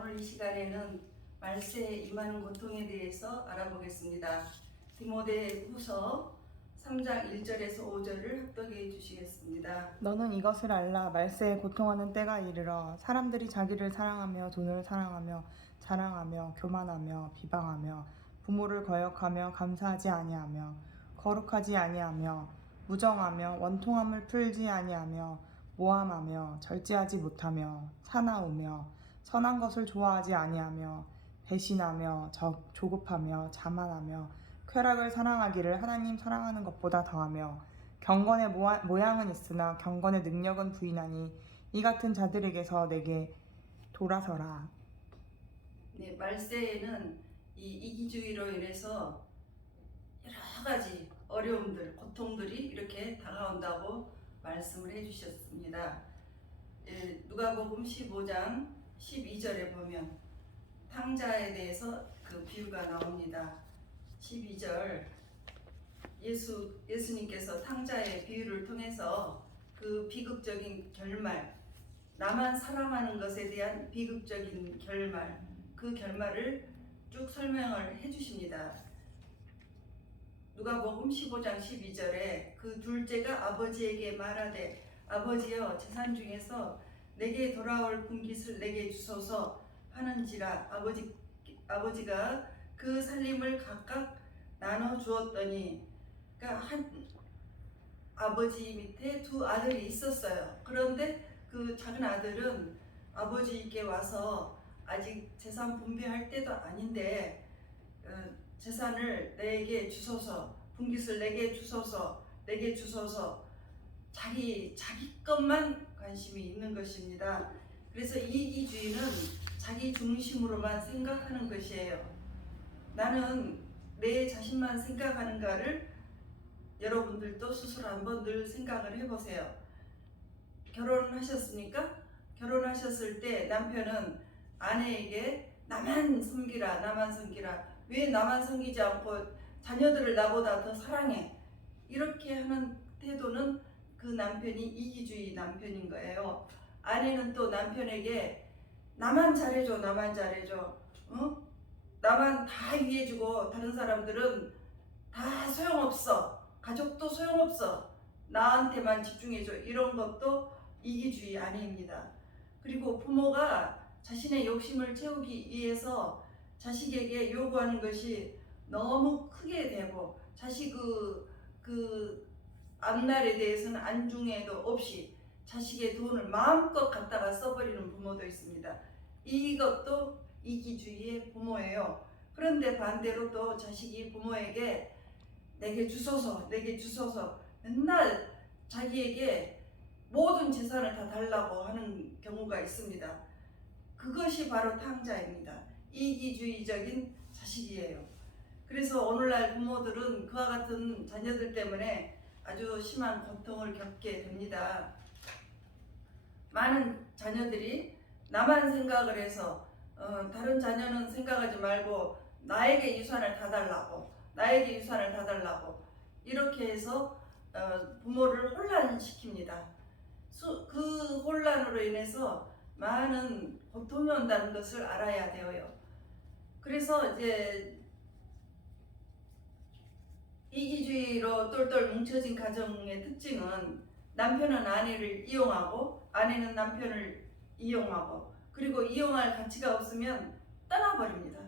오늘 이 시간에는 말세에 임하는 고통에 대해서 알아보겠습니다. 디모데 후서 3장 1절에서 5절을 합독해 주시겠습니다. 너는 이것을 알라 말세에 고통하는 때가 이르러 사람들이 자기를 사랑하며 돈을 사랑하며 자랑하며 교만하며 비방하며 부모를 거역하며 감사하지 아니하며 거룩하지 아니하며 무정하며 원통함을 풀지 아니하며 모함하며 절제하지 못하며 사나우며 선한 것을 좋아하지 아니하며 배신하며 적 조급하며 자만하며 쾌락을 사랑하기를 하나님 사랑하는 것보다 더하며 경건의 모아- 모양은 있으나 경건의 능력은 부인하니 이 같은 자들에게서 내게 돌아서라. 네, 말세에는 이 이기주의로 인해서 여러 가지 어려움들, 고통들이 이렇게 다가온다고 말씀을 해주셨습니다. 예, 누가복음 15장 12절에 보면 탕자에 대해서 그 비유가 나옵니다. 12절 예수 예수님께서 탕자의 비유를 통해서 그 비극적인 결말, 나만 사랑하는 것에 대한 비극적인 결말, 그 결말을 쭉 설명을 해 주십니다. 누가복음 15장 12절에 그 둘째가 아버지에게 말하되 아버지여 재산 중에서 내게 돌아올 분깃을 내게 주소서 하는지라 아버지 아버지가 그 살림을 각각 나눠 주었더니 그러니까 한 아버지 밑에 두 아들이 있었어요. 그런데 그 작은 아들은 아버지께 와서 아직 재산 분배할 때도 아닌데 어, 재산을 내게 주소서 분깃을 내게 주소서 내게 주소서 자기 자기 것만 관심이 있는 것입니다. 그래서 이기주의는 자기 중심으로만 생각하는 것이에요. 나는 내 자신만 생각하는가를 여러분들도 스스로 한번 늘 생각을 해보세요. 결혼하셨습니까? 결혼하셨을 때 남편은 아내에게 나만 섬기라, 나만 섬기라. 왜 나만 섬기지 않고 자녀들을 나보다 더 사랑해? 이렇게 하는 태도는 그 남편이 이기주의 남편인 거예요. 아내는 또 남편에게 나만 잘해줘, 나만 잘해줘. 어? 나만 다 위해주고 다른 사람들은 다 소용없어. 가족도 소용없어. 나한테만 집중해줘. 이런 것도 이기주의 아닙니다. 그리고 부모가 자신의 욕심을 채우기 위해서 자식에게 요구하는 것이 너무 크게 되고 자식 그, 그 앞날에 대해서는 안중에도 없이 자식의 돈을 마음껏 갖다가 써버리는 부모도 있습니다. 이것도 이기주의의 부모예요. 그런데 반대로 또 자식이 부모에게 내게 주소서, 내게 주소서 맨날 자기에게 모든 재산을 다 달라고 하는 경우가 있습니다. 그것이 바로 탕자입니다. 이기주의적인 자식이에요. 그래서 오늘날 부모들은 그와 같은 자녀들 때문에 아주 심한 고통을 겪게 됩니다. 많은 자녀들이 나만 생각을 해서 어, 다른 자녀는 생각하지 말고 나에게 유산을 다 달라고 나에게 유산을 다 달라고 이렇게 해서 어, 부모를 혼란시킵니다. 수, 그 혼란으로 인해서 많은 고통이 온다는 것을 알아야 되어요. 그래서 이제 이기주의로 똘똘 뭉쳐진 가정의 특징은 남편은 아내를 이용하고 아내는 남편을 이용하고 그리고 이용할 가치가 없으면 떠나버립니다.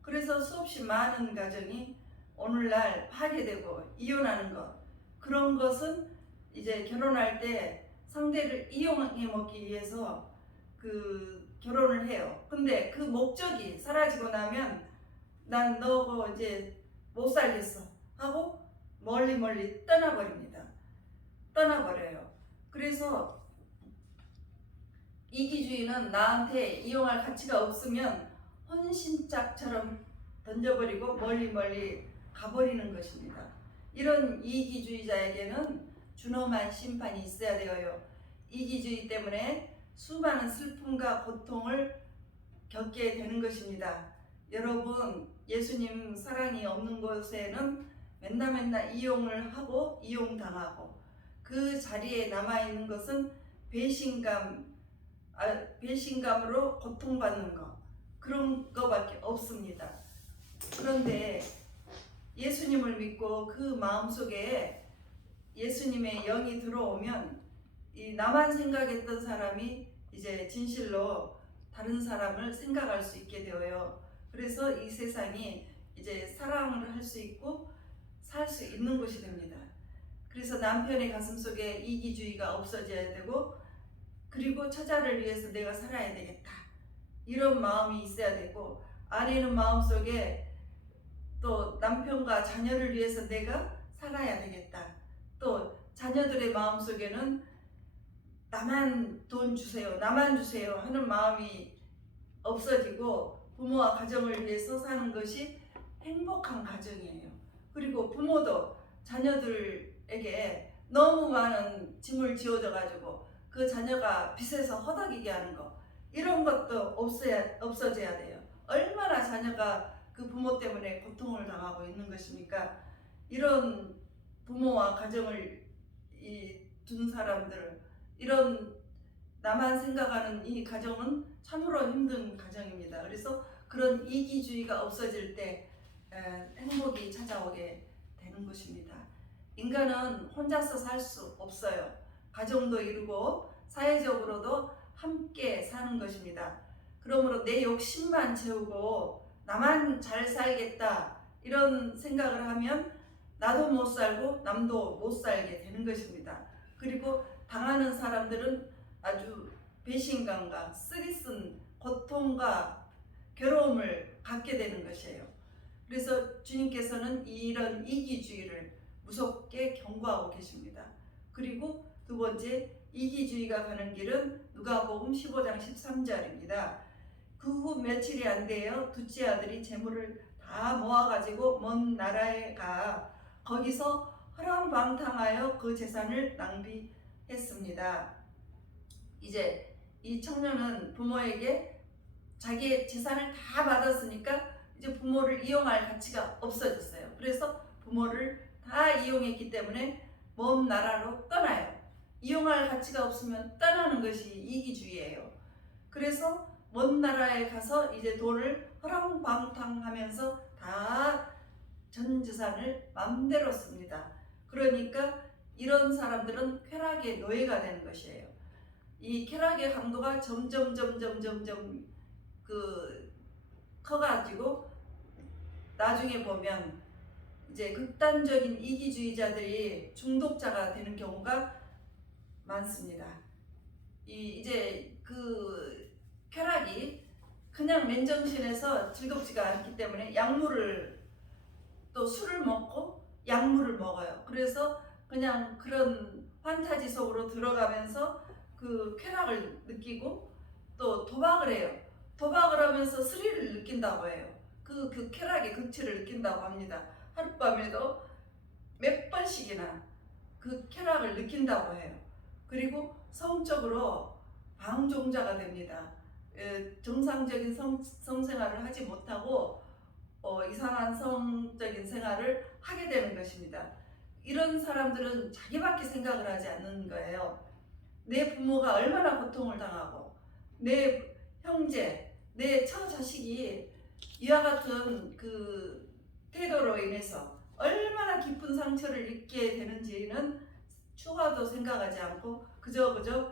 그래서 수없이 많은 가정이 오늘날 파괴되고 이혼하는 것 그런 것은 이제 결혼할 때 상대를 이용해 먹기 위해서 그 결혼을 해요. 근데 그 목적이 사라지고 나면 난 너고 이제 못 살겠어 하고 멀리 멀리 떠나버립니다. 떠나버려요. 그래서 이기주의는 나한테 이용할 가치가 없으면 헌신짝처럼 던져버리고 멀리 멀리 가버리는 것입니다. 이런 이기주의자에게는 준엄한 심판이 있어야 되어요. 이기주의 때문에 수많은 슬픔과 고통을 겪게 되는 것입니다. 여러분, 예수님 사랑이 없는 곳에는 맨날 맨날 이용을 하고 이용당하고 그 자리에 남아있는 것은 배신감, 아, 배신감으로 고통받는 거 그런 거밖에 없습니다. 그런데 예수님을 믿고 그 마음속에 예수님의 영이 들어오면 이 나만 생각했던 사람이 이제 진실로 다른 사람을 생각할 수 있게 되어요. 그래서 이 세상이 이제 사랑을 할 수 있고 살 수 있는 곳이 됩니다. 그래서 남편의 가슴 속에 이기주의가 없어져야 되고 그리고 처자를 위해서 내가 살아야 되겠다. 이런 마음이 있어야 되고 아내는 마음속에 또 남편과 자녀를 위해서 내가 살아야 되겠다. 또 자녀들의 마음속에는 나만 돈 주세요. 나만 주세요 하는 마음이 없어지고 부모와 가정을 위해서 사는 것이 행복한 가정이에요. 그리고 부모도 자녀들에게 너무 많은 짐을 지어져 가지고 그 자녀가 빚에서 허덕이게 하는 거 이런 것도 없어야 없어져야 돼요. 얼마나 자녀가 그 부모 때문에 고통을 당하고 있는 것입니까? 이런 부모와 가정을 이 둔 사람들 이런 나만 생각하는 이 가정은 참으로 힘든 가정입니다. 그래서 그런 이기주의가 없어질 때 에, 행복이 찾아오게 되는 것입니다. 인간은 혼자서 살 수 없어요. 가정도 이루고 사회적으로도 함께 사는 것입니다. 그러므로 내 욕심만 채우고 나만 잘 살겠다 이런 생각을 하면 나도 못 살고 남도 못 살게 되는 것입니다. 그리고 당하는 사람들은 아주 배신감과 쓰리쓴 고통과 괴로움을 갖게 되는 것이에요. 그래서 주님께서는 이런 이기주의를 무섭게 경고하고 계십니다. 그리고 두 번째 이기주의가 가는 길은 누가복음 15장 13절입니다. 그 후 며칠이 안 되어 둘째 아들이 재물을 다 모아가지고 먼 나라에 가 거기서 허랑방탕하여 그 재산을 낭비했습니다. 이제 이 청년은 부모에게 자기의 재산을 다 받았으니까 이제 부모를 이용할 가치가 없어졌어요. 그래서 부모를 다 이용했기 때문에 먼 나라로 떠나요. 이용할 가치가 없으면 떠나는 것이 이기주의예요. 그래서 먼 나라에 가서 이제 돈을 허랑방탕하면서 다 전 재산을 마음대로 씁니다. 그러니까 이런 사람들은 쾌락의 노예가 되는 것이에요. 이 쾌락의 강도가 점점 점점 점점 그 커가지고 나중에 보면 이제 극단적인 이기주의자들이 중독자가 되는 경우가 많습니다. 이 이제 그 쾌락이 그냥 맨정신에서 즐겁지가 않기 때문에 약물을 또 술을 먹고 약물을 먹어요. 그래서 그냥 그런 판타지 속으로 들어가면서 그 쾌락을 느끼고 또 도박을 해요. 도박을 하면서 스릴을 느낀다고 해요. 그, 그 쾌락의 극치를 느낀다고 합니다. 하룻밤에도 몇 번씩이나 그 쾌락을 느낀다고 해요. 그리고 성적으로 방종자가 됩니다. 에, 정상적인 성, 성생활을 하지 못하고 어, 이상한 성적인 생활을 하게 되는 것입니다. 이런 사람들은 자기밖에 생각을 하지 않는 거예요. 내 부모가 얼마나 고통을 당하고 내 형제, 내 처자식이 이와 같은 그 태도로 인해서 얼마나 깊은 상처를 입게 되는지는 추가도 생각하지 않고 그저 그저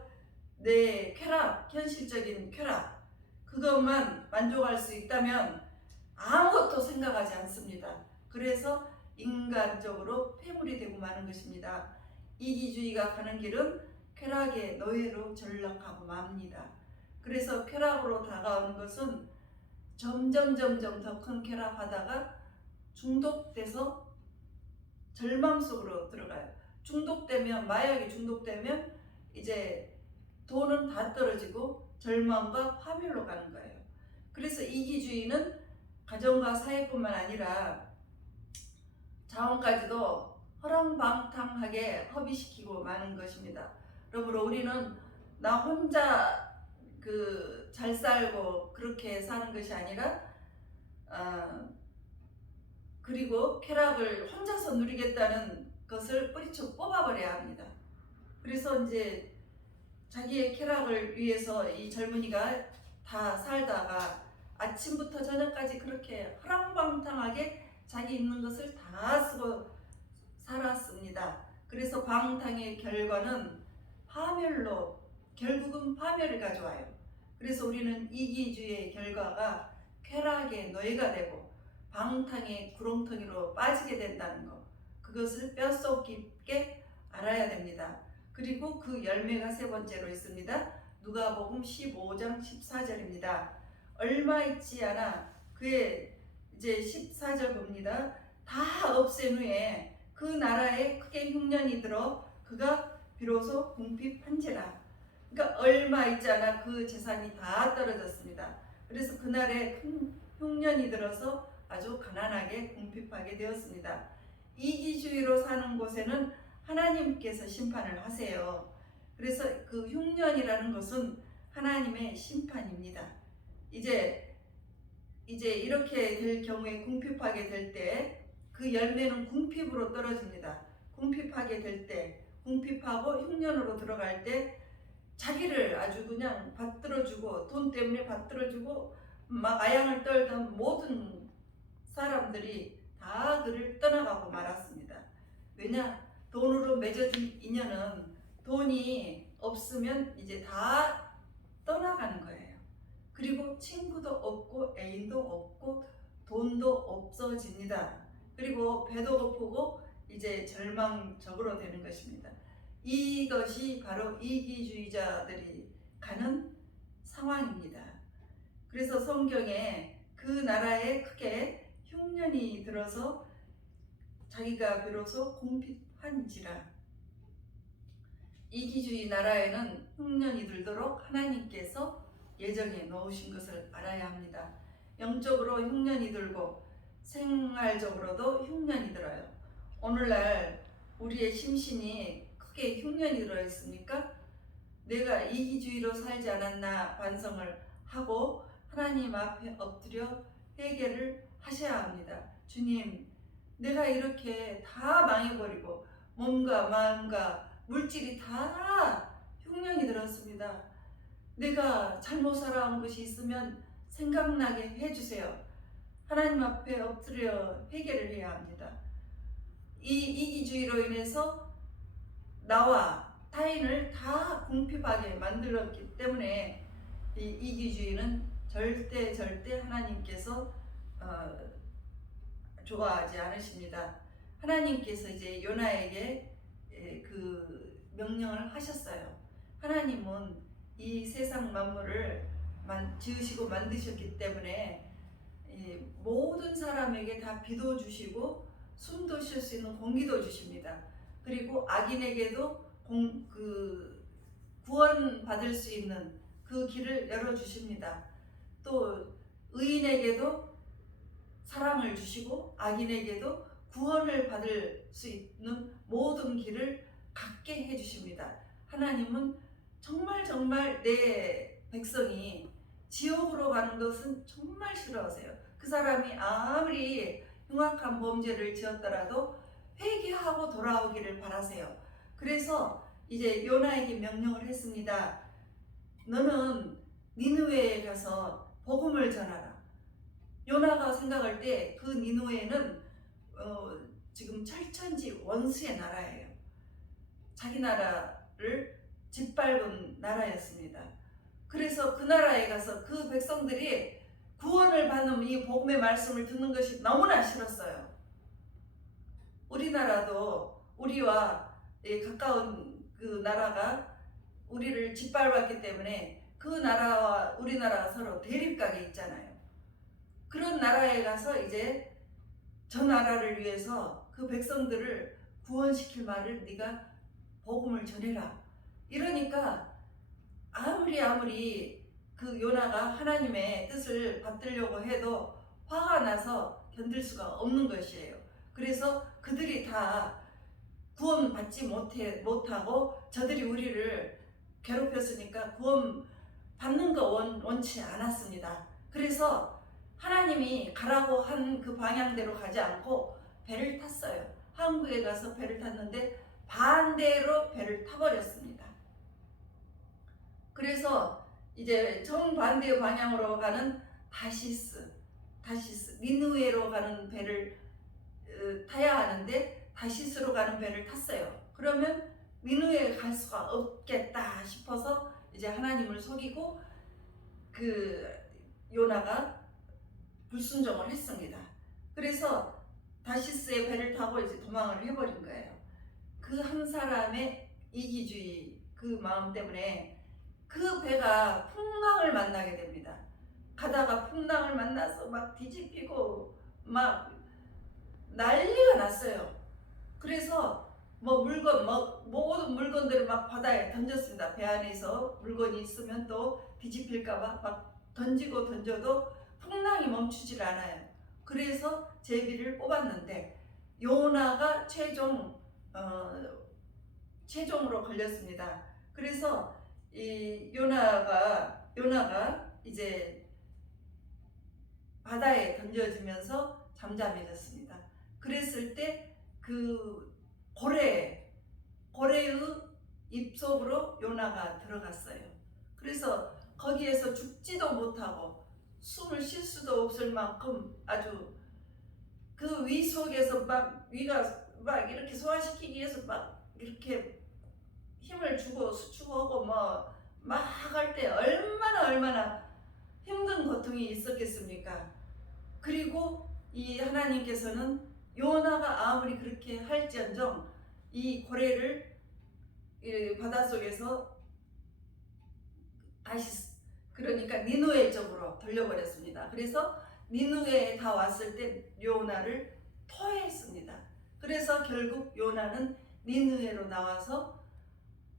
내 쾌락, 현실적인 쾌락 그것만 만족할 수 있다면 아무것도 생각하지 않습니다. 그래서 인간적으로 폐물이 되고 마는 것입니다. 이기주의가 가는 길은 쾌락의 노예로 전락하고 맙니다. 그래서 쾌락으로 다가오는 것은 점점 점점 더큰 쾌락하다가 중독돼서 절망 속으로 들어가요. 중독되면 마약에 중독되면 이제 돈은 다 떨어지고 절망과 파멸로 가는 거예요. 그래서 이기주의는 가정과 사회뿐만 아니라 자원까지도 허랑방탕하게 허비시키고 마는 것입니다. 그러므로 우리는 나 혼자 그 잘 살고 그렇게 사는 것이 아니라 아, 그리고 쾌락을 혼자서 누리겠다는 것을 뿌리쳐 뽑아버려야 합니다. 그래서 이제 자기의 쾌락을 위해서 이 젊은이가 다 살다가 아침부터 저녁까지 그렇게 허랑방탕하게 자기 있는 것을 다 쓰고 살았습니다. 그래서 방탕의 결과는 파멸로 결국은 파멸을 가져와요. 그래서 우리는 이기주의 결과가 쾌락의 노예가 되고 방탕의 구렁텅이로 빠지게 된다는 것. 그것을 뼛속 깊게 알아야 됩니다. 그리고 그 열매가 세 번째로 있습니다. 누가복음 15장 14절입니다. 얼마 있지 않아 그의 이제 14절 봅니다. 다 없앤 후에 그 나라에 크게 흉년이 들어 그가 비로소 궁핍한지라. 그러니까 얼마 있지 않아 그 재산이 다 떨어졌습니다. 그래서 그날에 큰 흉년이 들어서 아주 가난하게 궁핍하게 되었습니다. 이기주의로 사는 곳에는 하나님께서 심판을 하세요. 그래서 그 흉년이라는 것은 하나님의 심판입니다. 이제 이제 이렇게 될 경우에 궁핍하게 될 때 그 열매는 궁핍으로 떨어집니다. 궁핍하게 될 때, 궁핍하고 흉년으로 들어갈 때 자기를 아주 그냥 받들어주고 돈 때문에 받들어주고 막 아양을 떨던 모든 사람들이 다 그를 떠나가고 말았습니다. 왜냐? 돈으로 맺어진 인연은 돈이 없으면 이제 다 떠나가는 거예요. 그리고 친구도 없고 애인도 없고 돈도 없어집니다. 그리고 배도 고프고 이제 절망적으로 되는 것입니다. 이것이 바로 이기주의자들이 가는 상황입니다. 그래서 성경에 그 나라에 크게 흉년이 들어서 자기가 비로소 궁핍한지라 이기주의 나라에는 흉년이 들도록 하나님께서 예정에 넣으신 것을 알아야 합니다. 영적으로 흉년이 들고 생활적으로도 흉년이 들어요. 오늘날 우리의 심신이 크게 흉년이 들어 있습니까? 내가 이기주의로 살지 않았나 반성을 하고 하나님 앞에 엎드려 회개를 하셔야 합니다. 주님, 내가 이렇게 다 망해버리고 몸과 마음과 물질이 다 흉년이 들었습니다. 내가 잘못 살아온 것이 있으면 생각나게 해주세요. 하나님 앞에 엎드려 회개를 해야 합니다. 이 이기주의로 인해서 나와 타인을 다 궁핍하게 만들었기 때문에 이 이기주의는 절대 절대 하나님께서 어, 좋아하지 않으십니다. 하나님께서 이제 요나에게 에, 그 명령을 하셨어요. 하나님은 이 세상 만물을 만, 지으시고 만드셨기 때문에 이 모든 사람에게 다 비도 주시고 숨도 쉴 수 있는 공기도 주십니다. 그리고 악인에게도 공, 그 구원 받을 수 있는 그 길을 열어 주십니다. 또 의인에게도 사랑을 주시고 악인에게도 구원을 받을 수 있는 모든 길을 갖게 해 주십니다. 하나님은 정말 정말 내 백성이 지옥으로 가는 것은 정말 싫어하세요. 그 사람이 아무리 흉악한 범죄를 지었더라도 회개하고 돌아오기를 바라세요. 그래서 이제 요나에게 명령을 했습니다. 너는 니느웨에 가서 복음을 전하라. 요나가 생각할 때 그 니느웨는 어, 지금 철천지 원수의 나라예요. 자기 나라를 짓밟은 나라였습니다. 그래서 그 나라에 가서 그 백성들이 구원을 받는 이 복음의 말씀을 듣는 것이 너무나 싫었어요. 우리나라도 우리와 예, 가까운 그 나라가 우리를 짓밟았기 때문에 그 나라와 우리나라가 서로 대립각에 있잖아요. 그런 나라에 가서 이제 저 나라를 위해서 그 백성들을 구원시킬 말을 네가 복음을 전해라. 이러니까 아무리 아무리 그 요나가 하나님의 뜻을 받들려고 해도 화가 나서 견딜 수가 없는 것이에요. 그래서 그들이 다 구원 받지 못해 못하고 저들이 우리를 괴롭혔으니까 구원 받는 거 원, 원치 않았습니다. 그래서 하나님이 가라고 한 그 방향대로 가지 않고 배를 탔어요. 한국에 가서 배를 탔는데 반대로 배를 타버렸습니다. 그래서 이제 정반대 방향으로 가는 다시스, 다시스, 니누에로 가는 배를 어, 타야 하는데 다시스로 가는 배를 탔어요. 그러면 니누에 갈 수가 없겠다 싶어서 이제 하나님을 속이고 그 요나가 불순종을 했습니다. 그래서 다시스의 배를 타고 이제 도망을 해버린 거예요. 그 한 사람의 이기주의 그 마음 때문에 그 배가 풍랑을 만나게 됩니다. 가다가 풍랑을 만나서 막 뒤집히고 막 난리가 났어요. 그래서 뭐 물건 뭐 모든 물건들을 막 바다에 던졌습니다. 배 안에서 물건이 있으면 또 뒤집힐까봐 막 던지고 던져도 풍랑이 멈추질 않아요. 그래서 제비를 뽑았는데 요나가 최종 어, 최종으로 걸렸습니다. 그래서 이 요나가 요나가 이제 바다에 던져지면서 잠잠해졌습니다. 그랬을 때 그 고래 고래의 입속으로 요나가 들어갔어요. 그래서 거기에서 죽지도 못하고 숨을 쉴 수도 없을 만큼 아주 그 위 속에서 막 위가 막 이렇게 소화시키기 위해서 막 이렇게 힘을 주고 수축하고 뭐 막 할 때 얼마나 얼마나 힘든 고통이 있었겠습니까? 그리고 이 하나님께서는 요나가 아무리 그렇게 할지언정 이 고래를 이 바닷속에서 다시 그러니까 니누에 쪽으로 돌려버렸습니다. 그래서 니누에 다 왔을 때 요나를 토해했습니다. 그래서 결국 요나는 니누에로 나와서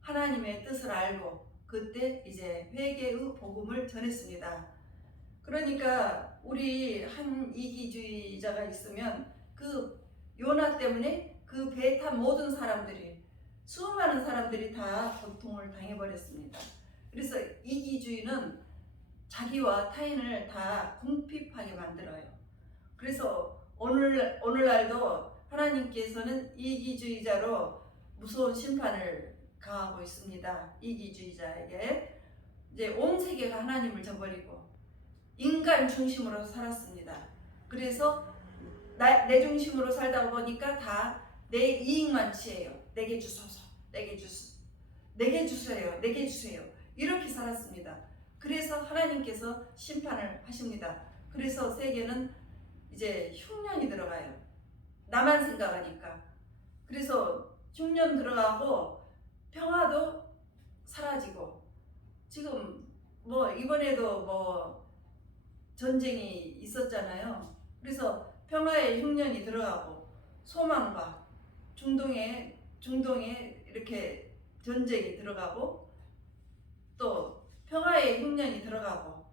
하나님의 뜻을 알고 그때 이제 회개의 복음을 전했습니다. 그러니까 우리 한 이기주의자가 있으면 그 요나 때문에 그배탄 모든 사람들이 수많은 사람들이 다 고통을 당해버렸습니다. 그래서 이기주의는 자기와 타인을 다 궁핍하게 만들어요. 그래서 오늘 오늘날도 하나님께서는 이기주의자로 무서운 심판을 가하고 있습니다. 이기주의자에게 이제 온 세계가 하나님을 저버리고 인간 중심으로 살았습니다. 그래서 나, 내 중심으로 살다 보니까 다 내 이익만 취해요. 내게 주소서, 내게 주소, 내게 주세요, 내게 주세요. 이렇게 살았습니다. 그래서 하나님께서 심판을 하십니다. 그래서 세계는 이제 흉년이 들어가요. 나만 생각하니까. 그래서 흉년 들어가고 평화도 사라지고 지금 뭐 이번에도 뭐 전쟁이 있었잖아요. 그래서 평화의 흉년이 들어가고 소망과 중동에 중동에 이렇게 전쟁이 들어가고 또 평화의 흉년이 들어가고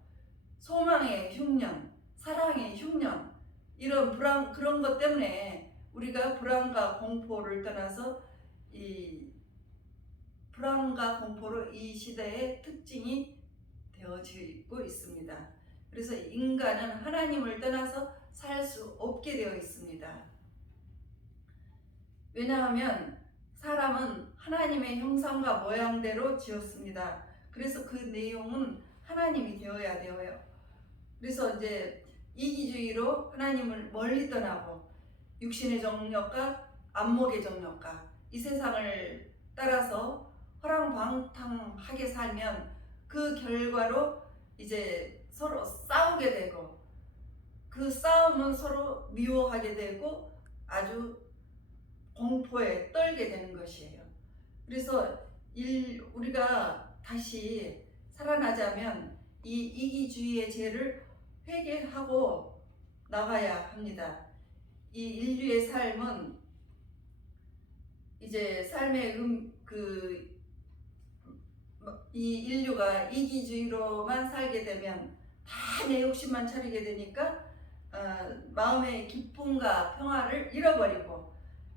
소망의 흉년, 사랑의 흉년 이런 불안 그런 것 때문에 우리가 불안과 공포를 떠나서 이 불안과 공포로 이 시대의 특징이 되어지고 있습니다. 그래서 인간은 하나님을 떠나서 살 수 없게 되어 있습니다. 왜냐하면 사람은 하나님의 형상과 모양대로 지었습니다. 그래서 그 내용은 하나님이 되어야 되어요. 그래서 이제 이기주의로 하나님을 멀리 떠나고 육신의 정력과 안목의 정력과 이 세상을 따라서 허랑방탕하게 살면 그 결과로 이제 서로 싸우게 되고 그 싸움은 서로 미워하게 되고 아주 공포에 떨게 되는 것이에요. 그래서 일, 우리가 다시 살아나자면 이 이기주의의 죄를 회개하고 나가야 합니다. 이 인류의 삶은 이제 삶의 음, 그, 이 인류가 이기주의로만 살게 되면 다 내 욕심만 차리게 되니까 어, 마음의 기쁨과 평화를 잃어버리고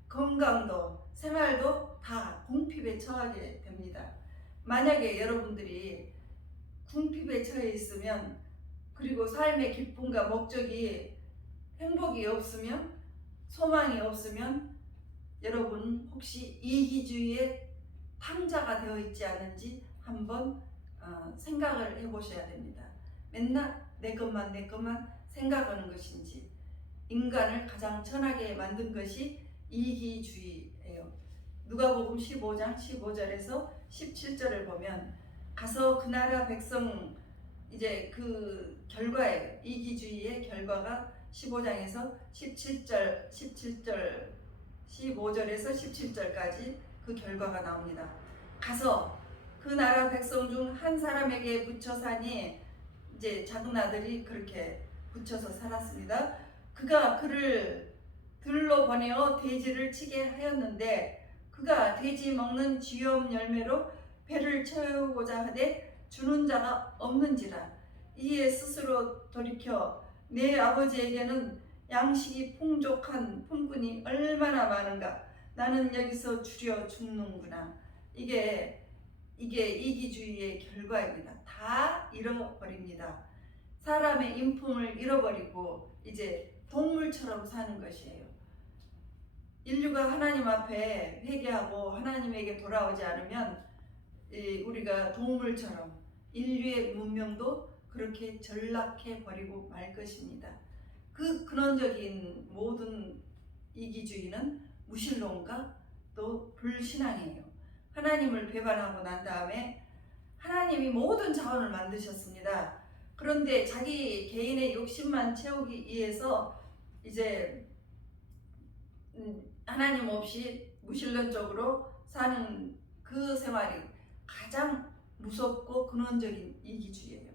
건강도 생활도 다 궁핍에 처하게 됩니다. 만약에 여러분들이 궁핍에 처해 있으면 그리고 삶의 기쁨과 목적이 행복이 없으면 소망이 없으면 여러분 혹시 이기주의의 탕자가 되어 있지 않은지 한번 어, 어, 생각을 해보셔야 됩니다. 맨날 내 것만 내 것만 생각하는 것인지 인간을 가장 천하게 만든 것이 이기주의예요. 누가복음 15장 15절에서 17절을 보면 가서 그 나라 백성 이제 그 결과예요. 이기주의의 결과가 15장에서 17절 17절 15절에서 17절까지 그 결과가 나옵니다. 가서 그 나라 백성 중 한 사람에게 붙여 사니 이제 작은 아들이 그렇게 붙여서 살았습니다. 그가 그를 들로 보내어 돼지를 치게 하였는데 그가 돼지 먹는 쥐염 열매로 배를 채우고자 하되 주는 자가 없는지라 이에 스스로 돌이켜 내 아버지에게는 양식이 풍족한 품꾼이 얼마나 많은가 나는 여기서 줄여 죽는구나 이게 이게 이기주의의 결과입니다. 다 잃어버립니다. 사람의 인품을 잃어버리고 이제 동물처럼 사는 것이에요. 인류가 하나님 앞에 회개하고 하나님에게 돌아오지 않으면 이 우리가 동물처럼 인류의 문명도 그렇게 전락해 버리고 말 것입니다. 그 근원적인 모든 이기주의는 무신론과 또 불신앙이에요. 하나님을 배반하고 난 다음에 하나님이 모든 자원을 만드셨습니다. 그런데 자기 개인의 욕심만 채우기 위해서 이제 음, 하나님 없이 무신론적으로 사는 그 생활이 가장 무섭고 근원적인 이기주의예요.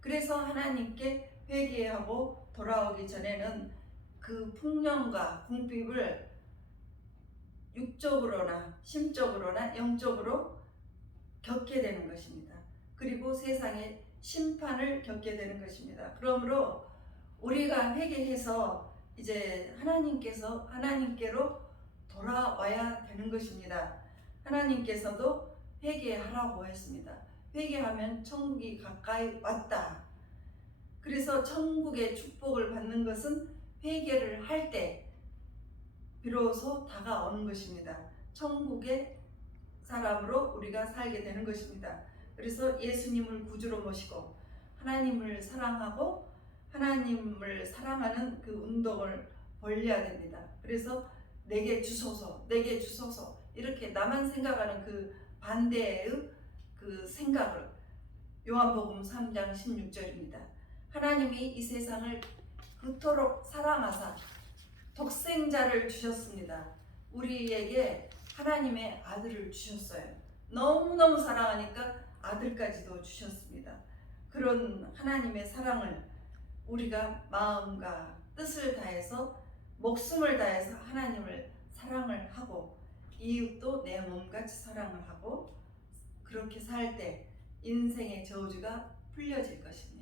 그래서 하나님께 회개하고 돌아오기 전에는 그 풍년과 궁핍을 육적으로나 심적으로나 영적으로 겪게 되는 것입니다. 그리고 세상의 심판을 겪게 되는 것입니다. 그러므로 우리가 회개해서 이제 하나님께서 하나님께로 돌아와야 되는 것입니다. 하나님께서도 회개하라고 했습니다. 회개하면 천국이 가까이 왔다. 그래서 천국의 축복을 받는 것은 회개를 할 때 비로소 다가오는 것입니다. 천국의 사람으로 우리가 살게 되는 것입니다. 그래서 예수님을 구주로 모시고 하나님을 사랑하고 하나님을 사랑하는 그 운동을 벌려야 됩니다. 그래서 내게 주소서, 내게 주소서 이렇게 나만 생각하는 그 반대의 그 생각을 요한복음 3장 16절입니다. 하나님이 이 세상을 그토록 사랑하사 독생자를 주셨습니다. 우리에게 하나님의 아들을 주셨어요. 너무너무 사랑하니까 아들까지도 주셨습니다. 그런 하나님의 사랑을 우리가 마음과 뜻을 다해서 목숨을 다해서 하나님을 사랑을 하고 이웃도 내 몸같이 사랑을 하고 그렇게 살 때 인생의 저주가 풀려질 것입니다.